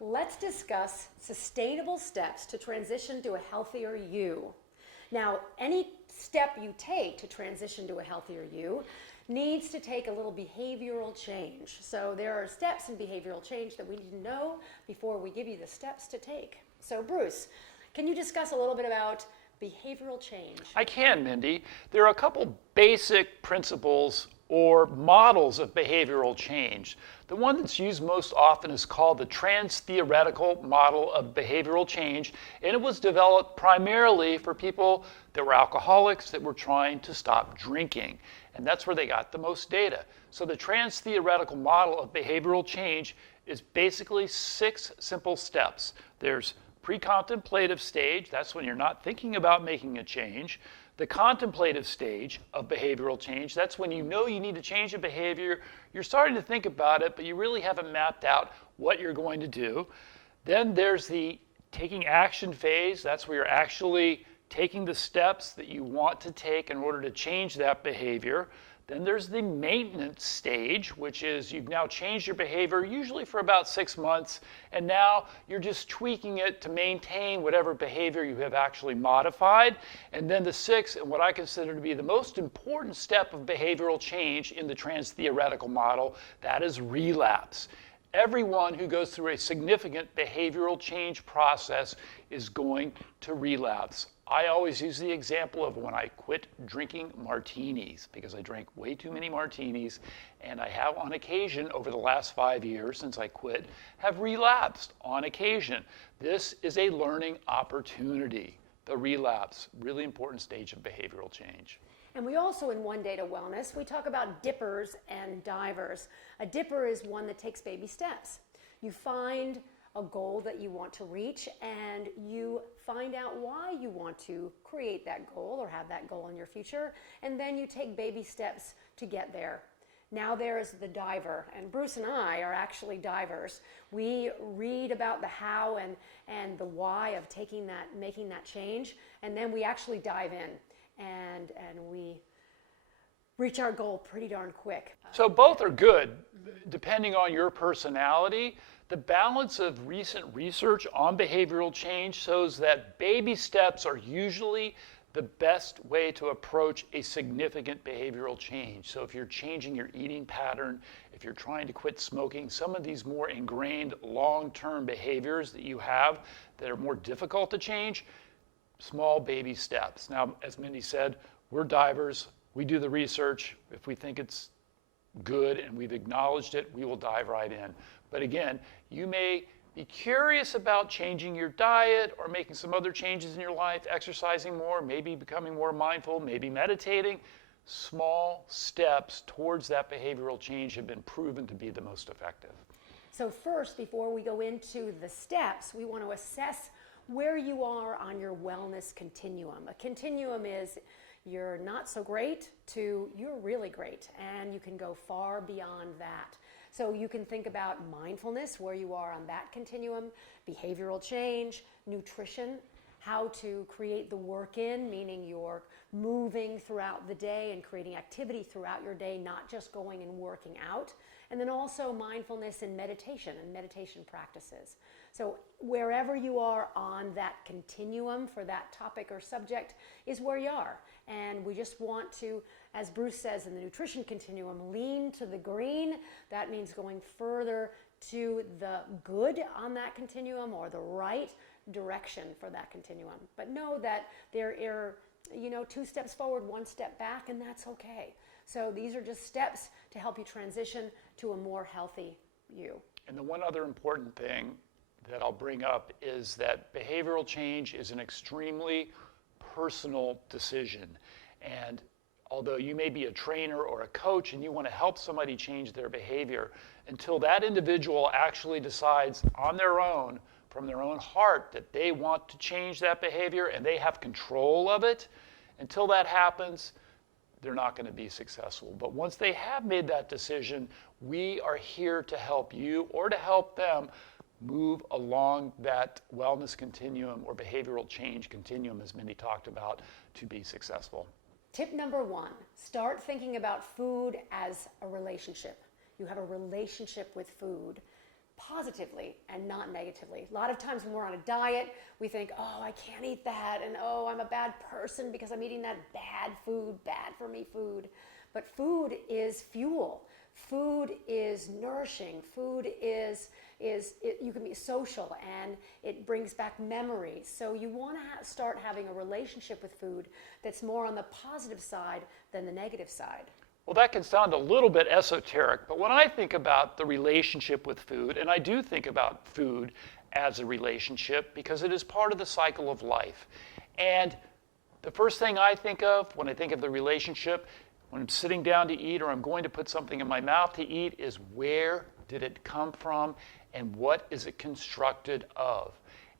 Let's discuss sustainable steps to transition to a healthier you. Now, any step you take to transition to a healthier you needs to take a little behavioral change. So there are steps in behavioral change that we need to know before we give you the steps to take. So Bruce, can you discuss a little bit about behavioral change? I can, Mindy. There are a couple basic principles or models of behavioral change. The one that's used most often is called the trans-theoretical model of behavioral change, and it was developed primarily for people that were alcoholics that were trying to stop drinking, and that's where they got the most data. So the trans-theoretical model of behavioral change is basically 6 simple steps. There's pre-contemplative stage, that's when you're not thinking about making a change. The contemplative stage of behavioral change, that's when you know you need to change a behavior, you're starting to think about it, but you really haven't mapped out what you're going to do. Then there's the taking action phase, that's where you're actually taking the steps that you want to take in order to change that behavior. Then there's the maintenance stage, which is you've now changed your behavior, usually for about 6 months, and now you're just tweaking it to maintain whatever behavior you have actually modified. And then the 6th, and what I consider to be the most important step of behavioral change in the trans-theoretical model, that is relapse. Everyone who goes through a significant behavioral change process is going to relapse. I always use the example of when I quit drinking martinis, because I drank way too many martinis, and I have on occasion over the last 5 years since I quit, have relapsed on occasion. This is a learning opportunity. The relapse, really important stage of behavioral change. And we also, in One Day to Wellness, we talk about dippers and divers. A dipper is one that takes baby steps. You find a goal that you want to reach, and you find out why you want to create that goal or have that goal in your future, and then you take baby steps to get there. Now there's the diver, and Bruce and I are actually divers. We read about the how and the why of making that change, and then we actually dive in and we reach our goal pretty darn quick. So both are good, depending on your personality. The balance of recent research on behavioral change shows that baby steps are usually the best way to approach a significant behavioral change. So if you're changing your eating pattern, if you're trying to quit smoking, some of these more ingrained long-term behaviors that you have that are more difficult to change, small baby steps. Now, as Mindy said, we're divers. We do the research. If we think it's good and we've acknowledged it, we will dive right in. But again, you may be curious about changing your diet or making some other changes in your life, exercising more, maybe becoming more mindful, maybe meditating. Small steps towards that behavioral change have been proven to be the most effective. So first, before we go into the steps, we want to assess where you are on your wellness continuum. A continuum is you're not so great to you're really great, and you can go far beyond that. So you can think about mindfulness, where you are on that continuum, behavioral change, nutrition, how to create the work in, meaning you're moving throughout the day and creating activity throughout your day, not just going and working out. And then also mindfulness and meditation practices. So wherever you are on that continuum for that topic or subject is where you are. And we just want to, as Bruce says in the nutrition continuum, lean to the green. That means going further to the good on that continuum or the right direction for that continuum. But know that there are, 2 steps forward, 1 step back, and that's okay. So these are just steps to help you transition to a more healthy you. And the one other important thing that I'll bring up is that behavioral change is an extremely personal decision. And although you may be a trainer or a coach and you want to help somebody change their behavior, until that individual actually decides on their own, from their own heart, that they want to change that behavior and they have control of it, until that happens, they're not going to be successful. But once they have made that decision, we are here to help you or to help them move along that wellness continuum or behavioral change continuum, as Mindy talked about, to be successful. Tip number 1, start thinking about food as a relationship. You have a relationship with food. positively and not negatively. A lot of times when we're on a diet, we think, oh, I can't eat that, and oh, I'm a bad person because I'm eating that bad food, bad for me food. But food is fuel. Food is nourishing. Food is you can be social, and it brings back memories. So you want to start having a relationship with food that's more on the positive side than the negative side. Well, that can sound a little bit esoteric, but when I think about the relationship with food, and I do think about food as a relationship because it is part of the cycle of life. And the first thing I think of when I think of the relationship, when I'm sitting down to eat or I'm going to put something in my mouth to eat, is where did it come from and what is it constructed of?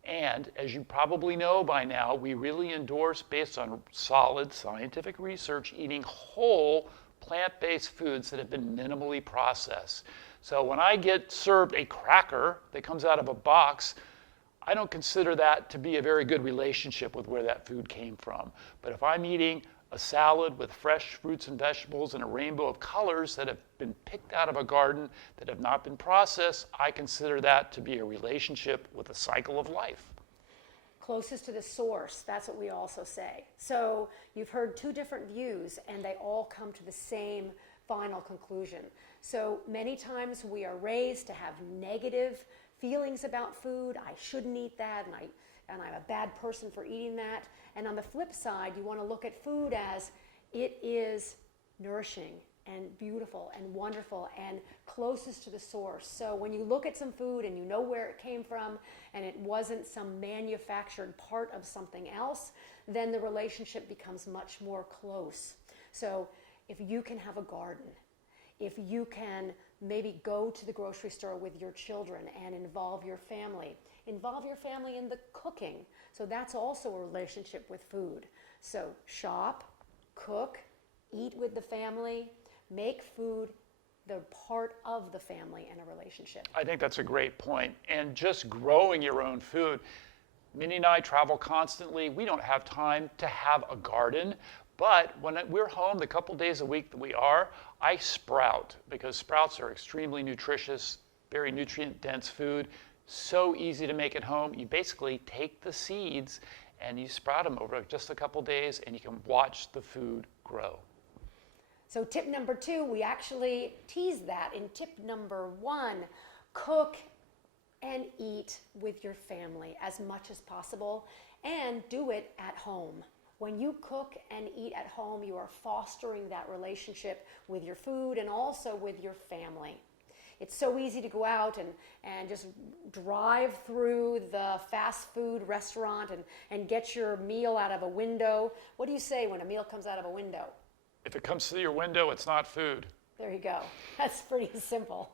And as you probably know by now, we really endorse, based on solid scientific research, eating whole plant-based foods that have been minimally processed. So when I get served a cracker that comes out of a box, I don't consider that to be a very good relationship with where that food came from. But if I'm eating a salad with fresh fruits and vegetables and a rainbow of colors that have been picked out of a garden that have not been processed, I consider that to be a relationship with a cycle of life. Closest to the source, that's what we also say. So you've heard two different views, and they all come to the same final conclusion. So many times we are raised to have negative feelings about food. I shouldn't eat that, and I'm a bad person for eating that. And on the flip side, you want to look at food as it is nourishing and beautiful and wonderful and closest to the source. So when you look at some food and you know where it came from and it wasn't some manufactured part of something else, then the relationship becomes much more close. So if you can have a garden, if you can maybe go to the grocery store with your children and involve your family in the cooking. So that's also a relationship with food. So shop, cook, eat with the family, make food the part of the family and a relationship. I think that's a great point. And just growing your own food. Minnie and I travel constantly. We don't have time to have a garden. But when we're home the couple days a week that we are, I sprout because sprouts are extremely nutritious, very nutrient-dense food. So easy to make at home. You basically take the seeds and you sprout them over just a couple days and you can watch the food grow. So tip number 2, we actually tease that in tip number 1, cook and eat with your family as much as possible and do it at home. When you cook and eat at home, you are fostering that relationship with your food and also with your family. It's so easy to go out and just drive through the fast food restaurant and get your meal out of a window. What do you say when a meal comes out of a window? If it comes through your window, it's not food. There you go. That's pretty simple.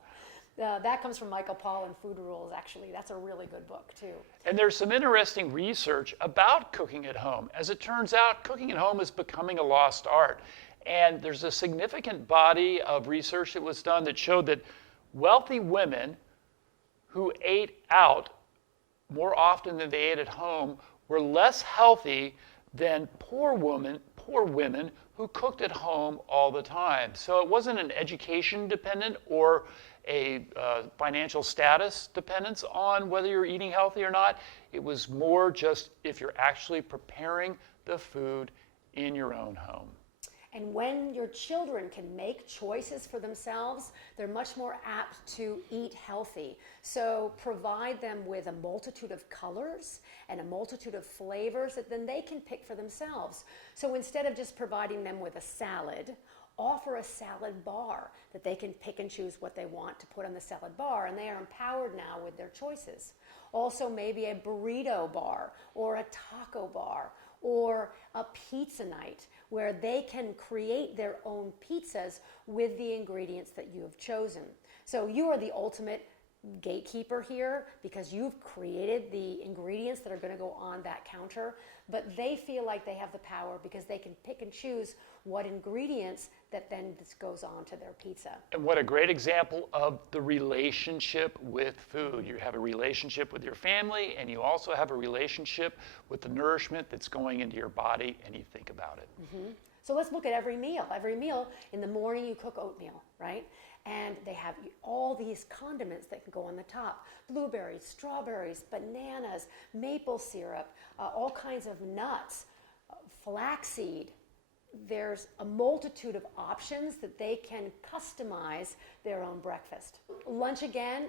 That comes from Michael Pollan and Food Rules, actually. That's a really good book, too. And there's some interesting research about cooking at home. As it turns out, cooking at home is becoming a lost art. And there's a significant body of research that was done that showed that wealthy women who ate out more often than they ate at home were less healthy than poor women who cooked at home all the time. So it wasn't an education dependent or a financial status dependence on whether you're eating healthy or not. It was more just if you're actually preparing the food in your own home. And when your children can make choices for themselves, they're much more apt to eat healthy. So provide them with a multitude of colors and a multitude of flavors that then they can pick for themselves. So instead of just providing them with a salad, offer a salad bar that they can pick and choose what they want to put on the salad bar, and they are empowered now with their choices. Also maybe a burrito bar or a taco bar or a pizza night where they can create their own pizzas with the ingredients that you have chosen. So you are the ultimate gatekeeper here because you've created the ingredients that are going to go on that counter, but they feel like they have the power because they can pick and choose what ingredients that then this goes on to their pizza. And what a great example of the relationship with food. You have a relationship with your family, and you also have a relationship with the nourishment that's going into your body, and you think about it. Mm-hmm. So let's look at every meal. Every meal, in the morning you cook oatmeal, right? And they have all these condiments that can go on the top. Blueberries, strawberries, bananas, maple syrup, all kinds of nuts, flaxseed. There's a multitude of options that they can customize their own breakfast. Lunch, again,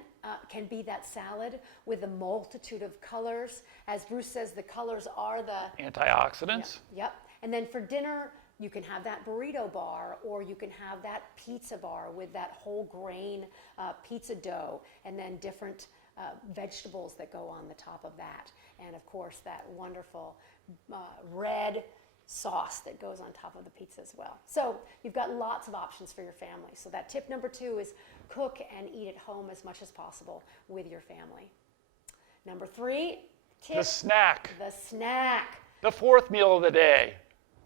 can be that salad with a multitude of colors. As Bruce says, the colors are the Antioxidants. Yep. And then for dinner, you can have that burrito bar, or you can have that pizza bar with that whole grain pizza dough, and then different vegetables that go on the top of that. And of course, that wonderful red sauce that goes on top of the pizza as well. So you've got lots of options for your family. So that tip number 2 is cook and eat at home as much as possible with your family. Number 3, tip. The snack. The snack. The 4th meal of the day.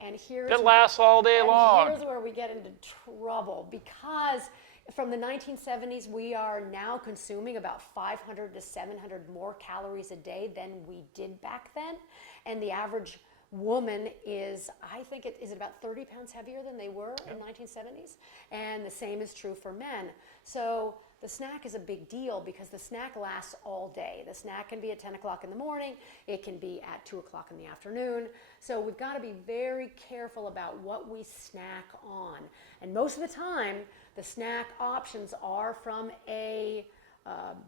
And here's that lasts all day long. Here's where we get into trouble, because from the 1970s, we are now consuming about 500 to 700 more calories a day than we did back then. And the average woman is, I think is about 30 pounds heavier than they were in 1970s. And the same is true for men. So the snack is a big deal because the snack lasts all day. The snack can be at 10 o'clock in the morning. It can be at 2 o'clock in the afternoon. So we've got to be very careful about what we snack on. And most of the time, the snack options are from a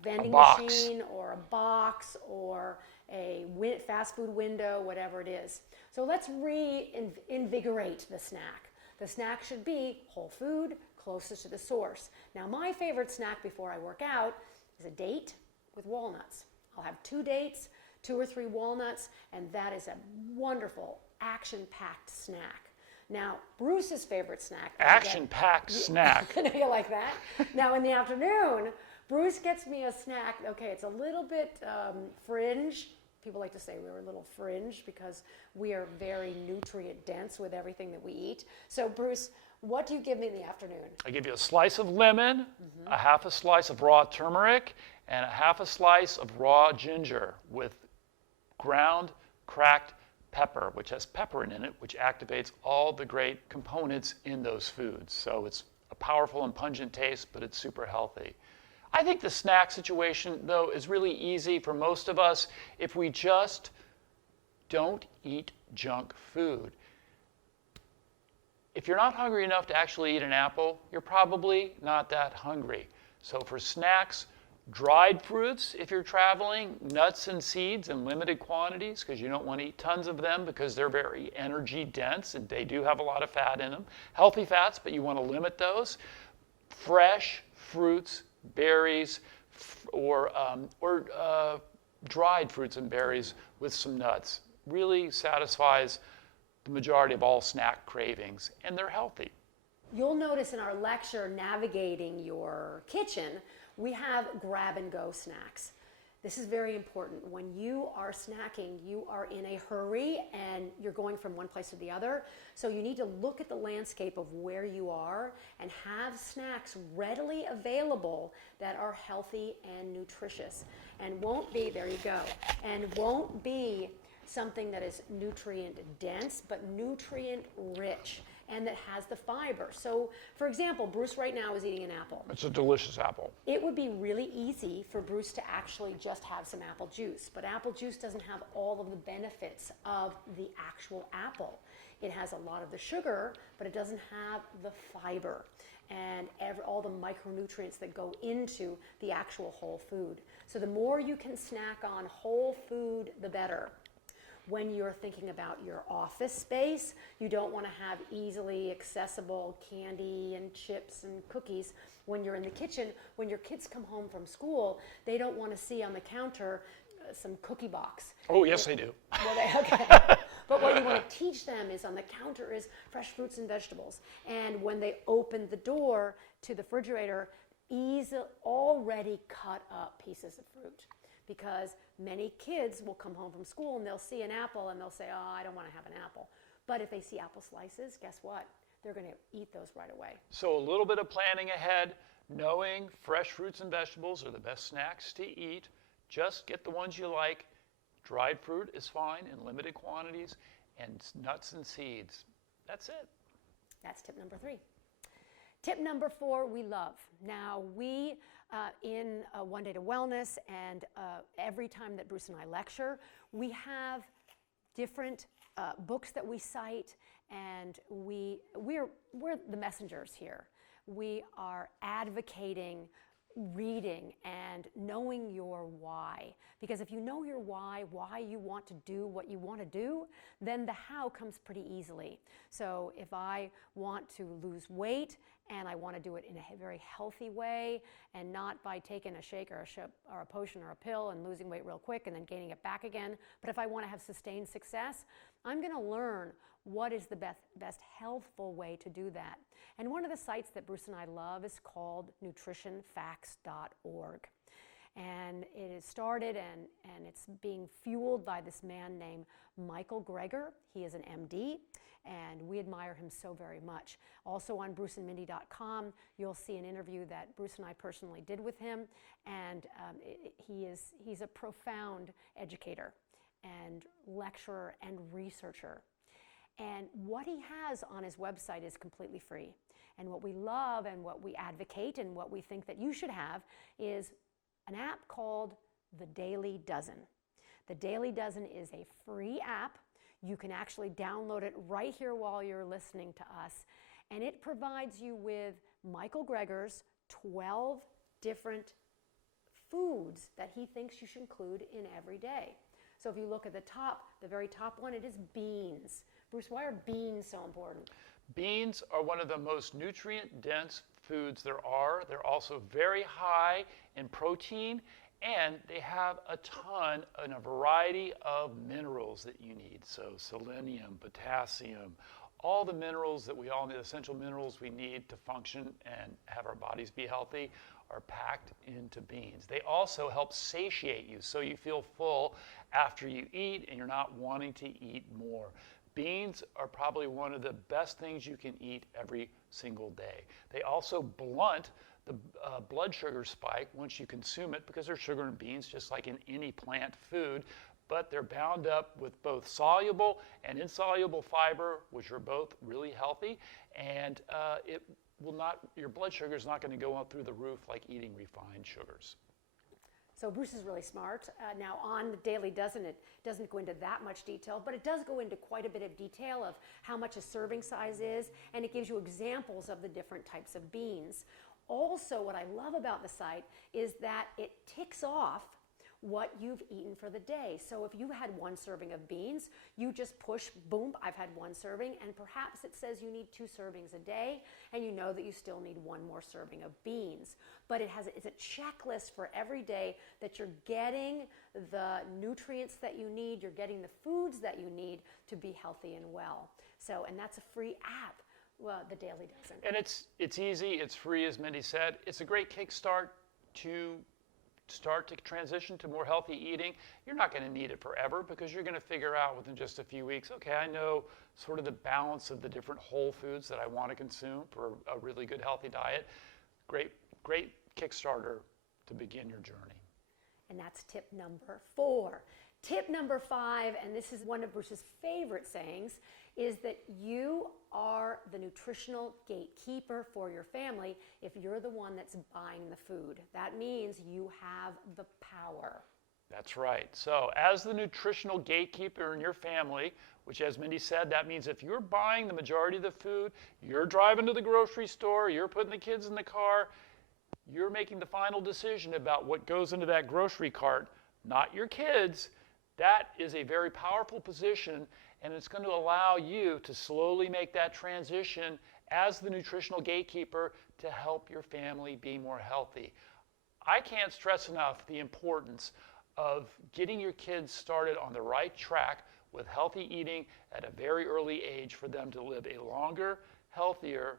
vending machine or a box or a fast food window, whatever it is. So let's reinvigorate the snack. The snack should be whole food, closest to the source. Now, my favorite snack before I work out is a date with walnuts. I'll have 2 dates, 2 or 3 walnuts, and that is a wonderful action-packed snack. Now, Bruce's favorite snack. Action-packed snack. I know you like that. Now, in the afternoon, Bruce gets me a snack. Okay, it's a little bit fringe. People like to say we're a little fringe because we are very nutrient dense with everything that we eat. So, Bruce, what do you give me in the afternoon? I give you a slice of lemon, a half a slice of raw turmeric, and a half a slice of raw ginger with ground cracked pepper, which has pepperin in it, which activates all the great components in those foods. So it's a powerful and pungent taste, but it's super healthy. I think the snack situation, though, is really easy for most of us if we just don't eat junk food. If you're not hungry enough to actually eat an apple, you're probably not that hungry. So for snacks, dried fruits if you're traveling, nuts and seeds in limited quantities because you don't want to eat tons of them because they're very energy dense and they do have a lot of fat in them. Healthy fats, but you want to limit those. Fresh fruits, berries, or dried fruits and berries with some nuts. Really satisfies the majority of all snack cravings, and they're healthy. You'll notice in our lecture, Navigating Your Kitchen, we have grab-and-go snacks. This is very important. When you are snacking, you are in a hurry and you're going from one place to the other. So you need to look at the landscape of where you are and have snacks readily available that are healthy and nutritious. And won't be, there you go, and won't be something that is nutrient dense, but nutrient rich, and that has the fiber. So, for example, Bruce right now is eating an apple. It's a delicious apple. It would be really easy for Bruce to actually just have some apple juice, but apple juice doesn't have all of the benefits of the actual apple. It has a lot of the sugar, but it doesn't have the fiber and all the micronutrients that go into the actual whole food. So the more you can snack on whole food, the better. When you're thinking about your office space, you don't want to have easily accessible candy and chips and cookies. When you're in the kitchen, when your kids come home from school, they don't want to see on the counter some cookie box. Oh, yes, they do. Okay. But what you want to teach them is on the counter is fresh fruits and vegetables. And when they open the door to the refrigerator, already cut up pieces of fruit. Because many kids will come home from school and they'll see an apple and they'll say, oh, I don't want to have an apple. But if they see apple slices, guess what? They're going to eat those right away. So a little bit of planning ahead, knowing fresh fruits and vegetables are the best snacks to eat. Just get the ones you like. Dried fruit is fine in limited quantities, and nuts and seeds. That's it. That's tip number 3. Tip number 4, we love. Now, we in One Day to Wellness and every time that Bruce and I lecture, we have different books that we cite, and we're the messengers here. We are advocating reading and knowing your why. Because if you know your why you want to do what you want to do, then the how comes pretty easily. So if I want to lose weight and I want to do it in a very healthy way and not by taking a shake or a potion or a pill and losing weight real quick and then gaining it back again, but if I want to have sustained success, I'm going to learn what is the best healthful way to do that. And one of the sites that Bruce and I love is called nutritionfacts.org. And it is started and it's being fueled by this man named Michael Greger. He is an MD, and we admire him so very much. Also on bruceandmindy.com, you'll see an interview that Bruce and I personally did with him, and he's a profound educator and lecturer and researcher. And what he has on his website is completely free. And what we love and what we advocate and what we think that you should have is an app called The Daily Dozen. The Daily Dozen is a free app. You can actually download it right here while you're listening to us. And it provides you with Michael Greger's 12 different foods that he thinks you should include in every day. So if you look at the very top one, it is beans. Bruce, why are beans so important? Beans are one of the most nutrient-dense foods there are. They're also very high in protein, and they have a ton and a variety of minerals that you need. So selenium, potassium, all the minerals that we all need, essential minerals we need to function and have our bodies be healthy, are packed into beans. They also help satiate you so you feel full after you eat and you're not wanting to eat more. Beans are probably one of the best things you can eat every single day. They also blunt the blood sugar spike once you consume it, because there's sugar in beans just like in any plant food, but they're bound up with both soluble and insoluble fiber, which are both really healthy, and your blood sugar is not going to go up through the roof like eating refined sugars. So Bruce is really smart. Now on the Daily Dozen, it doesn't go into that much detail, but it does go into quite a bit of detail of how much a serving size is, and it gives you examples of the different types of beans. Also, what I love about the site is that it ticks off what you've eaten for the day. So if you had 1 serving of beans, you just push, boom, I've had 1 serving, and perhaps it says you need 2 servings a day, and you know that you still need 1 more serving of beans. But it's a checklist for every day that you're getting the nutrients that you need, you're getting the foods that you need to be healthy and well. So, and that's a free app, well, the Daily Dozen. And it's easy, it's free, as Mindy said. It's a great kickstart to start to transition to more healthy eating. You're not going to need it forever, because you're going to figure out within just a few weeks, okay, I know sort of the balance of the different whole foods that I want to consume for a really good healthy diet. Great Kickstarter to begin your journey. And that's tip number 4. Tip number 5, and this is one of Bruce's favorite sayings, is that you are the nutritional gatekeeper for your family if you're the one that's buying the food. That means you have the power. That's right. So as the nutritional gatekeeper in your family, which, as Mindy said, that means if you're buying the majority of the food, you're driving to the grocery store, you're putting the kids in the car, you're making the final decision about what goes into that grocery cart, not your kids. That is a very powerful position, and it's going to allow you to slowly make that transition as the nutritional gatekeeper to help your family be more healthy. I can't stress enough the importance of getting your kids started on the right track with healthy eating at a very early age for them to live a longer, healthier,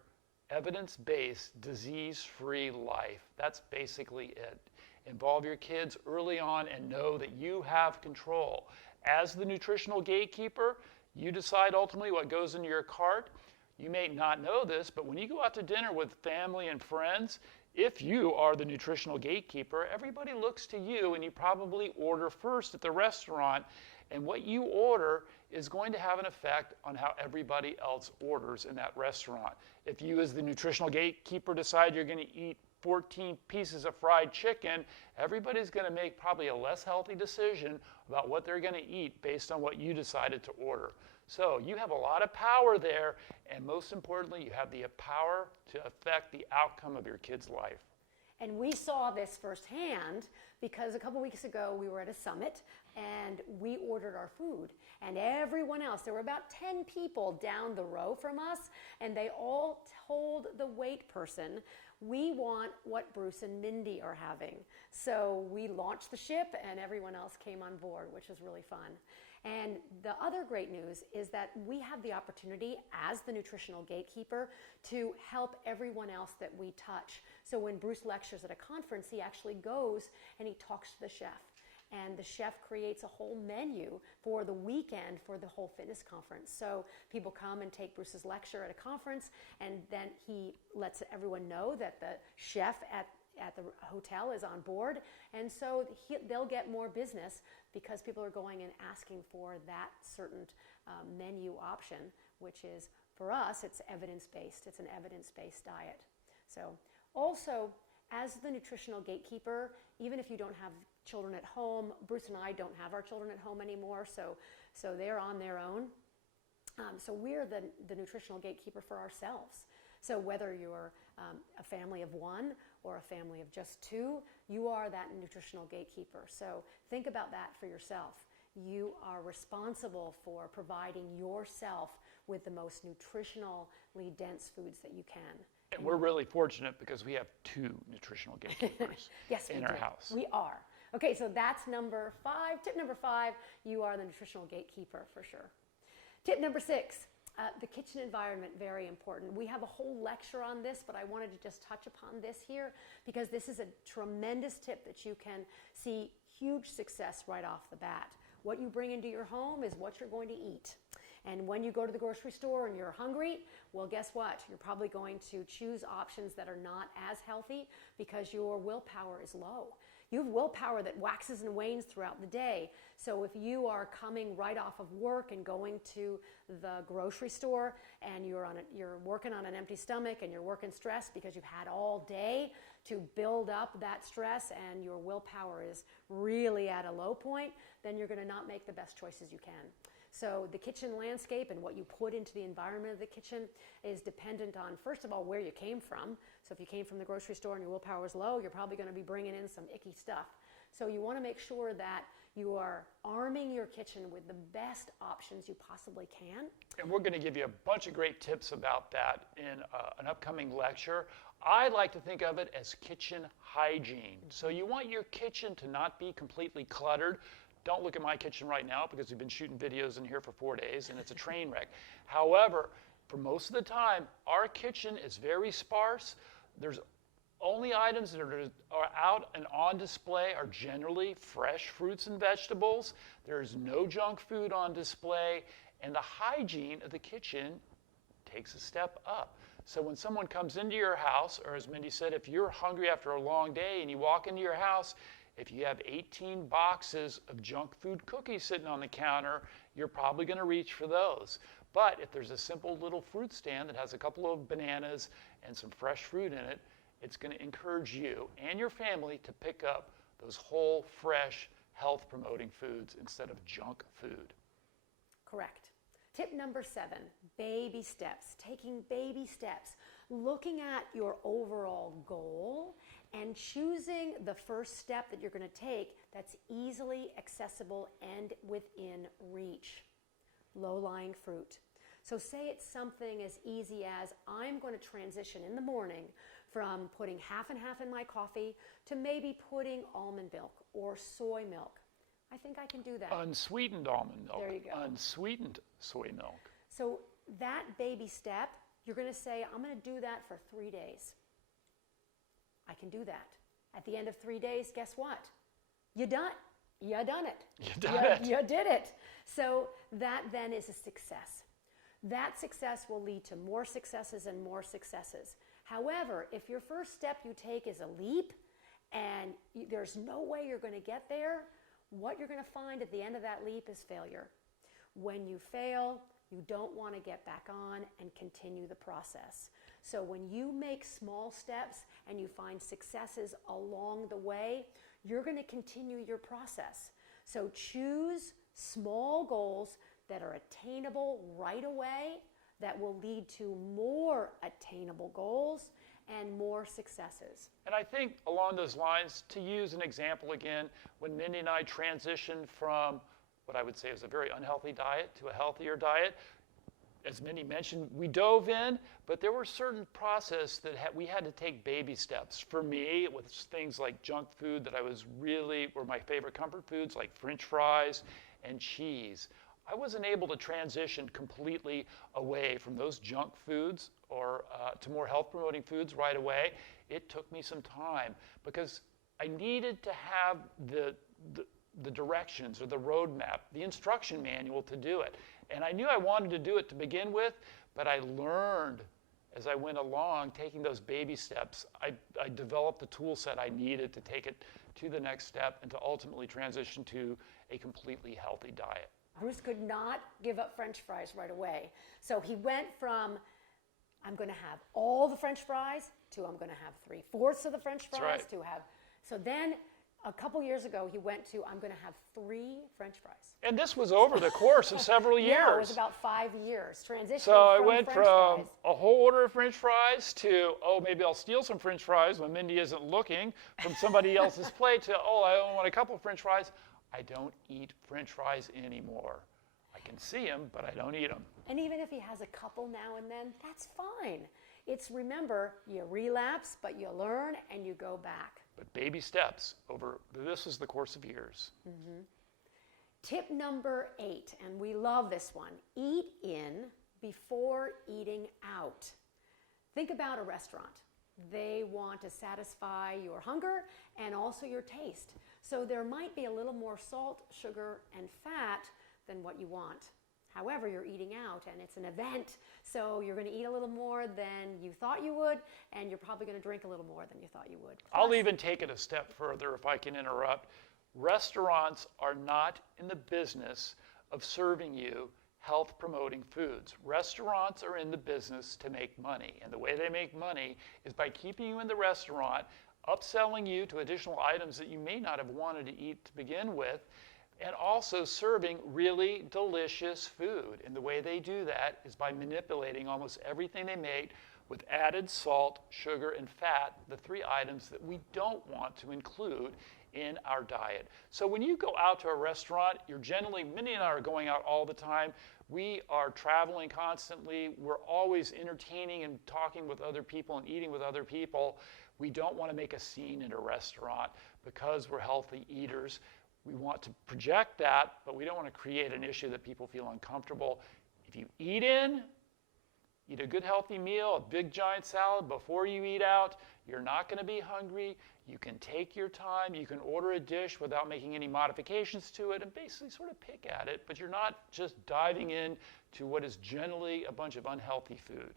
evidence-based, disease-free life. That's basically it. Involve your kids early on and know that you have control. As the nutritional gatekeeper, you decide ultimately what goes into your cart. You may not know this, but when you go out to dinner with family and friends, if you are the nutritional gatekeeper, everybody looks to you, and you probably order first at the restaurant, and what you order is going to have an effect on how everybody else orders in that restaurant. If you, as the nutritional gatekeeper, decide you're going to eat 14 pieces of fried chicken, everybody's going to make probably a less healthy decision about what they're going to eat based on what you decided to order. So you have a lot of power there, and most importantly, you have the power to affect the outcome of your kid's life. And we saw this firsthand because a couple weeks ago we were at a summit and we ordered our food. And everyone else, there were about 10 people down the row from us, and they all told the wait person, we want what Bruce and Mindy are having. So we launched the ship and everyone else came on board, which was really fun. And the other great news is that we have the opportunity as the nutritional gatekeeper to help everyone else that we touch. So when Bruce lectures at a conference, he actually goes and he talks to the chef. And the chef creates a whole menu for the weekend for the whole fitness conference. So people come and take Bruce's lecture at a conference, and then he lets everyone know that the chef at the hotel is on board, and so they'll get more business because people are going and asking for that certain menu option, which is, for us, it's evidence-based. It's an evidence-based diet. So also, as the nutritional gatekeeper, even if you don't have children at home, Bruce and I don't have our children at home anymore, so they're on their own. So we're the nutritional gatekeeper for ourselves. So whether you're a family of one or a family of just two, you are that nutritional gatekeeper. So think about that for yourself. You are responsible for providing yourself with the most nutritionally dense foods that you can. And we're really fortunate because we have two nutritional gatekeepers yes, in our house. We are. Okay, so that's number 5. Tip number 5, you are the nutritional gatekeeper for sure. Tip number 6, the kitchen environment, very important. We have a whole lecture on this, but I wanted to just touch upon this here because this is a tremendous tip that you can see huge success right off the bat. What you bring into your home is what you're going to eat. And when you go to the grocery store and you're hungry, well, guess what? You're probably going to choose options that are not as healthy because your willpower is low. You have willpower that waxes and wanes throughout the day. So if you are coming right off of work and going to the grocery store and you're working on an empty stomach and you're working stressed because you've had all day to build up that stress and your willpower is really at a low point, then you're going to not make the best choices you can. So the kitchen landscape and what you put into the environment of the kitchen is dependent on, first of all, where you came from. So if you came from the grocery store and your willpower is low, you're probably going to be bringing in some icky stuff. So you want to make sure that you are arming your kitchen with the best options you possibly can. And we're going to give you a bunch of great tips about that in an upcoming lecture. I like to think of it as kitchen hygiene. So you want your kitchen to not be completely cluttered. Don't look at my kitchen right now because we've been shooting videos in here for 4 days and it's a train wreck. However, for most of the time, our kitchen is very sparse. There's only items that are out and on display are generally fresh fruits and vegetables. There's no junk food on display, and the hygiene of the kitchen takes a step up. So when someone comes into your house, or as Mindy said, if you're hungry after a long day and you walk into your house, if you have 18 boxes of junk food cookies sitting on the counter, you're probably going to reach for those. But if there's a simple little fruit stand that has a couple of bananas and some fresh fruit in it, it's going to encourage you and your family to pick up those whole, fresh, health-promoting foods instead of junk food. Correct. Tip number 7, baby steps. Taking baby steps. Looking at your overall goal and choosing the first step that you're going to take that's easily accessible and within reach. Low-lying fruit. So say it's something as easy as I'm going to transition in the morning from putting half and half in my coffee to maybe putting almond milk or soy milk. I think I can do that. Unsweetened almond milk. There you go. Unsweetened soy milk. So that baby step, you're going to say, I'm going to do that for 3 days. I can do that. At the end of 3 days, guess what? You done it. You did it. So that then is a success. That success will lead to more successes and more successes. However, if your first step you take is a leap and there's no way you're going to get there, what you're going to find at the end of that leap is failure. When you fail, you don't want to get back on and continue the process. So when you make small steps and you find successes along the way, you're going to continue your process. So choose small goals that are attainable right away, that will lead to more attainable goals and more successes. And I think along those lines, to use an example again, when Mindy and I transitioned from what I would say is a very unhealthy diet to a healthier diet, as Mindy mentioned, we dove in, but there were certain processes that we had to take baby steps. For me, it was things like junk food that were my favorite comfort foods, like French fries and cheese. I wasn't able to transition completely away from those junk foods or to more health-promoting foods right away. It took me some time because I needed to have the directions or the roadmap, the instruction manual to do it. And I knew I wanted to do it to begin with, but I learned as I went along, taking those baby steps. I developed the tool set I needed to take it to the next step and to ultimately transition to a completely healthy diet. Bruce could not give up French fries right away. So he went from, I'm going to have all the French fries, to I'm going to have 3/4 of the French fries, That's right. So then a couple years ago, he went to, I'm going to have 3 French fries. And this was over the course of several years. Yeah, it was about 5 years, transitioning So I from went French from fries. a whole order of French fries to, maybe I'll steal some French fries when Mindy isn't looking from somebody else's plate to, I only want a couple of French fries. I don't eat French fries anymore. I can see them, but I don't eat them. And even if he has a couple now and then, that's fine. Remember, you relapse, but you learn and you go back. But baby steps this is the course of years. Mm-hmm. Tip number 8, and we love this one: eat in before eating out. Think about a restaurant. They want to satisfy your hunger and also your taste. So there might be a little more salt, sugar, and fat than what you want. However, you're eating out and it's an event, so you're going to eat a little more than you thought you would, and you're probably going to drink a little more than you thought you would. I'll even take it a step further if I can interrupt. Restaurants are not in the business of serving you health-promoting foods. Restaurants are in the business to make money, and the way they make money is by keeping you in the restaurant, upselling you to additional items that you may not have wanted to eat to begin with, and also serving really delicious food. And the way they do that is by manipulating almost everything they make with added salt, sugar, and fat, the 3 items that we don't want to include in our diet. So when you go out to a restaurant, Mindy and I are going out all the time. We are traveling constantly. We're always entertaining and talking with other people and eating with other people. We don't want to make a scene in a restaurant because we're healthy eaters. We want to project that, but we don't want to create an issue that people feel uncomfortable. If you eat a good healthy meal, a big giant salad before you eat out, you're not going to be hungry. You can take your time. You can order a dish without making any modifications to it and basically sort of pick at it, but you're not just diving in to what is generally a bunch of unhealthy food.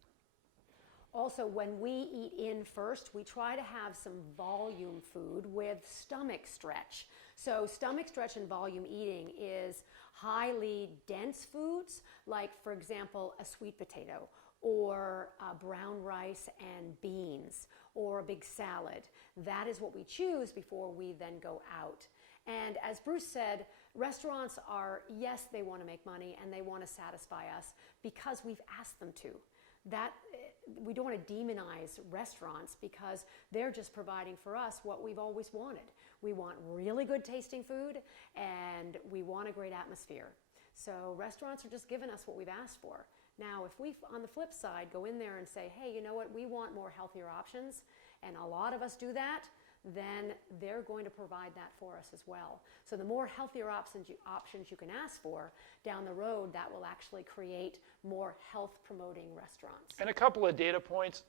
Also, when we eat in first, we try to have some volume food with stomach stretch. So stomach stretch and volume eating is highly dense foods, like, for example, a sweet potato or brown rice and beans or a big salad. That is what we choose before we then go out. And as Bruce said, restaurants are, yes, they want to make money and they want to satisfy us because we've asked them to. That we don't want to demonize restaurants because they're just providing for us what we've always wanted. We want really good tasting food and we want a great atmosphere. So restaurants are just giving us what we've asked for. Now, if we, on the flip side, go in there and say, hey, you know what, we want more healthier options, and a lot of us do that, then they're going to provide that for us as well. So the more healthier options you can ask for down the road, that will actually create more health-promoting restaurants. And a couple of data points.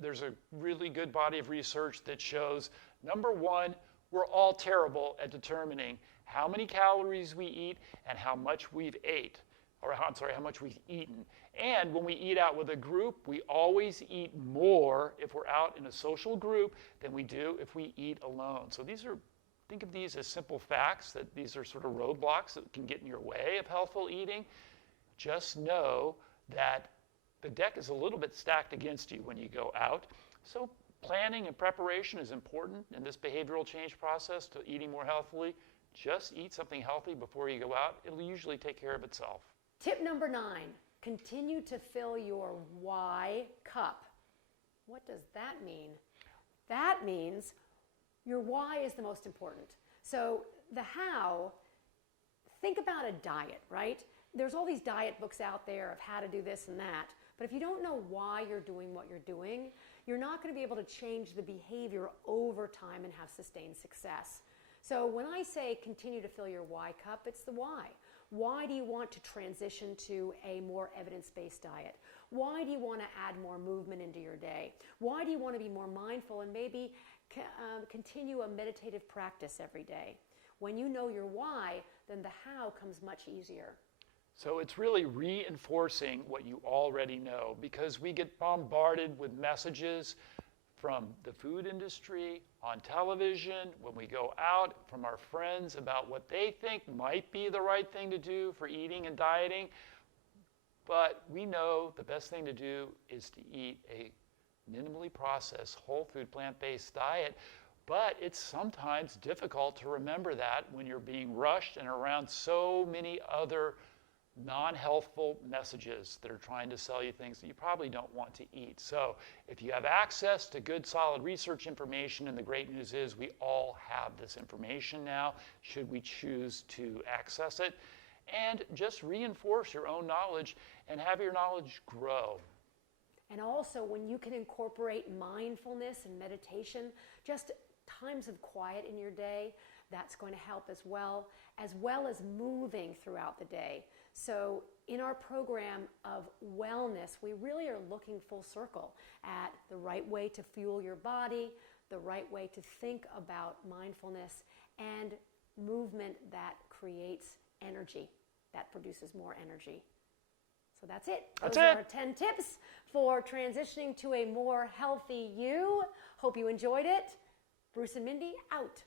There's a really good body of research that shows, number one, we're all terrible at determining how many calories we eat and how much we've ate. or I'm sorry, how much we've eaten. And when we eat out with a group, we always eat more if we're out in a social group than we do if we eat alone. So think of these as simple facts, that these are sort of roadblocks that can get in your way of healthful eating. Just know that the deck is a little bit stacked against you when you go out. So planning and preparation is important in this behavioral change process to eating more healthily. Just eat something healthy before you go out. It'll usually take care of itself. Tip number 9, continue to fill your why cup. What does that mean? That means your why is the most important. So the how, think about a diet, right? There's all these diet books out there of how to do this and that. But if you don't know why you're doing what you're doing, you're not going to be able to change the behavior over time and have sustained success. So when I say continue to fill your why cup, it's the why. Why do you want to transition to a more evidence-based diet? Why do you want to add more movement into your day? Why do you want to be more mindful and maybe continue a meditative practice every day? When you know your why, then the how comes much easier. So it's really reinforcing what you already know, because we get bombarded with messages from the food industry, on television, when we go out, from our friends about what they think might be the right thing to do for eating and dieting. But we know the best thing to do is to eat a minimally processed, whole food, plant-based diet. But it's sometimes difficult to remember that when you're being rushed and around so many other non-healthful messages that are trying to sell you things that you probably don't want to eat. So if you have access to good, solid research information, and the great news is we all have this information now, should we choose to access it, and just reinforce your own knowledge and have your knowledge grow. And also, when you can incorporate mindfulness and meditation, just times of quiet in your day, that's going to help as well as moving throughout the day. So in our program of wellness, we really are looking full circle at the right way to fuel your body, the right way to think about mindfulness, and movement that creates energy, that produces more energy. So that's it. Those are our 10 tips for transitioning to a more healthy you. Hope you enjoyed it. Bruce and Mindy, out.